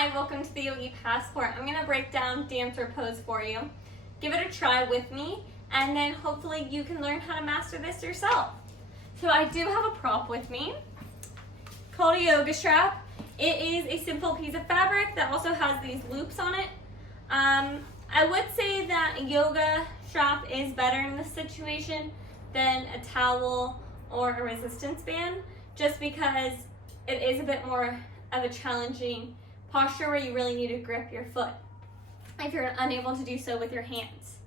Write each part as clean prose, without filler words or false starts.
Hi, welcome to the Yogi Passport. I'm going to break down dancer pose for you. Give it a try with me, and then hopefully you can learn how to master this yourself. So I do have a prop with me called a yoga strap. It is a simple piece of fabric that also has these loops on it. I would say that a yoga strap is better in this situation than a towel or a resistance band, just because it is a bit more of a challenging posture where you really need to grip your foot if you're unable to do so with your hands.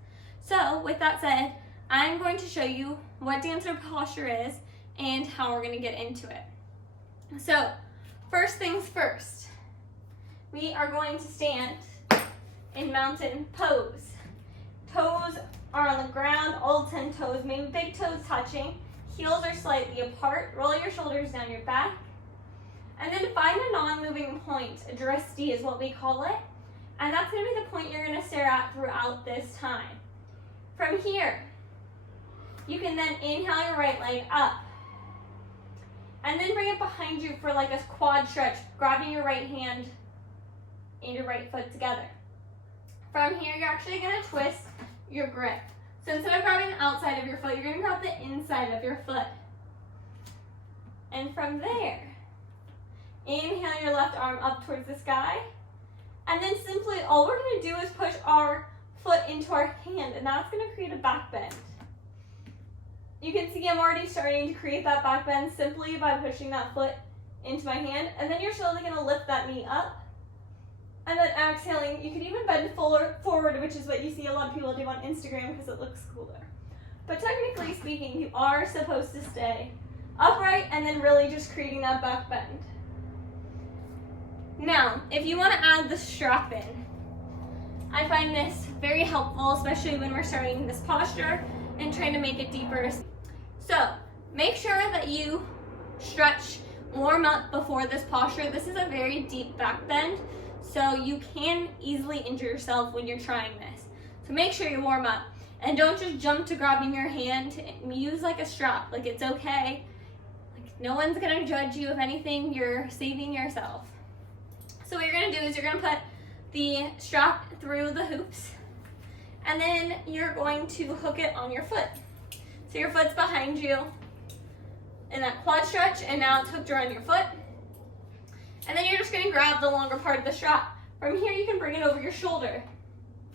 So with that said, I'm going to show you what dancer posture is and how we're going to get into it. So first things first, we are going to stand in mountain pose. Toes are on the ground, all 10 toes, maybe big toes touching, heels are slightly apart, roll your shoulders down your back, and then find a non-moving point. A drishti is what we call it, and that's going to be the point you're going to stare at throughout this time. From here, you can then inhale your right leg up, and then bring it behind you for like a quad stretch, grabbing your right hand and your right foot together. From here, you're actually going to twist your grip. So instead of grabbing the outside of your foot, you're going to grab the inside of your foot. And from there, inhale your left arm up towards the sky. And then simply, all we're going to do is push our foot into our hand, and that's going to create a back bend. You can see I'm already starting to create that back bend simply by pushing that foot into my hand. And then you're slowly going to lift that knee up. And then exhaling, you can even bend forward, which is what you see a lot of people do on Instagram because it looks cooler. But technically speaking, you are supposed to stay upright and then really just creating that back bend. Now, if you want to add the strap in, I find this very helpful, especially when we're starting this posture and trying to make it deeper. So, make sure that you stretch, warm up before this posture. This is a very deep back bend, so you can easily injure yourself when you're trying this. So make sure you warm up. And don't just jump to grabbing your hand. Use like a strap, like it's okay. Like no one's gonna judge you. If anything, you're saving yourself. So what you're gonna do is you're gonna put the strap through the hoops, and then you're going to hook it on your foot. So your foot's behind you in that quad stretch, and now it's hooked around your foot. And then you're just going to grab the longer part of the strap. From here, you can bring it over your shoulder.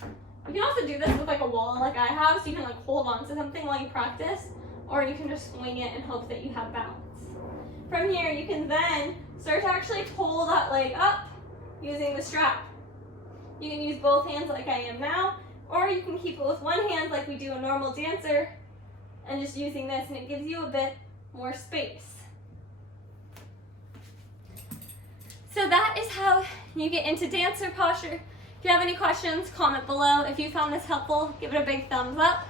You can also do this with like a wall like I have, so you can like hold on to something while you practice, or you can just swing it and hope that you have balance. From here, you can then start to actually pull that leg up using the strap. You can use both hands like I am now, or you can keep it with one hand like we do a normal dancer, and just using this, and it gives you a bit more space. So that is how you get into dancer posture. If you have any questions, comment below. If you found this helpful, give it a big thumbs up.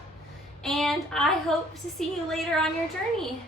And I hope to see you later on your journey.